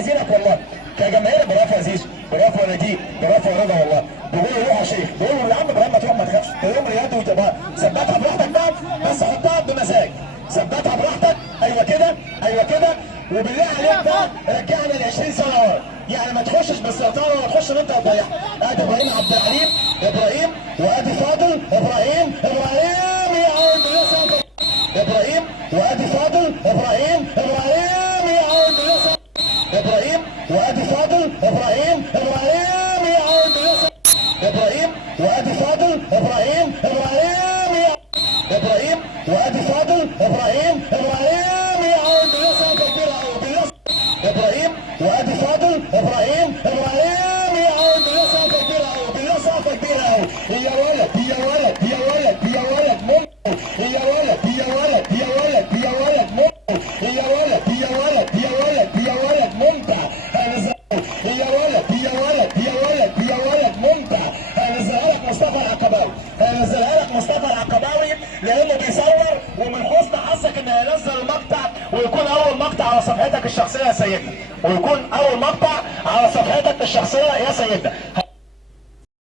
عايزينك والله كجماهير. برافو يا زيزو، برافو يا نجيب، برافو يا رضا والله. بيقولوا روح يا شيخ، بيقولوا يا عم ابراهيم ما تروح ما تخافش، ده يوم رياضي وتبقى ثبتها براحتك بقى، بس حطها بمزاج، ثبتها براحتك. ايوه كده، ايوه كده. وبالله عليك بقى رجعنا ل 20 سنه ورا، يعني ما تخشش بالسيطره وما تخش ان انت هتضيعها. ادي ابراهيم عبد الحليم، ابراهيم، وادي فاضل، ابراهيم، ابراهيم يا عم لسه، ابراهيم، وادي فاضل، ابراهيم، ابراهيم يا عم لسه، ابراهيم، وادي فاضل، ابراهيم، ابراهيم يا عم لسه، ابراهيم، وادي فاضل، ابراهيم، ابراهيم يا ابراهيم، وادي فاضل، ابراهيم، ابراهيم يا عم لسه كبيره قوي بالله، ابراهيم، وادي فاضل، ابراهيم، ابراهيم يا عم لسه كبيره قوي بالله، سقفه كبيره قوي. يا ولد يا ولد يا ولد يا ولد ممكن، يا ولد يا ولد يا ولد يا ولد ممكن، يا ولد يا ولد يا ولد يا ولد ممتع. يا ولد يا ولد يا ولد يا ولد ممتع. هنزلها لك مصطفى العقباوي، هنزلها لك مصطفى العقباوي لانه بيصور، ومن حسن حظك ان هينزل المقطع ويكون اول مقطع على صفحتك الشخصيه يا سيدنا، ويكون اول مقطع على صفحتك الشخصيه يا سيدنا.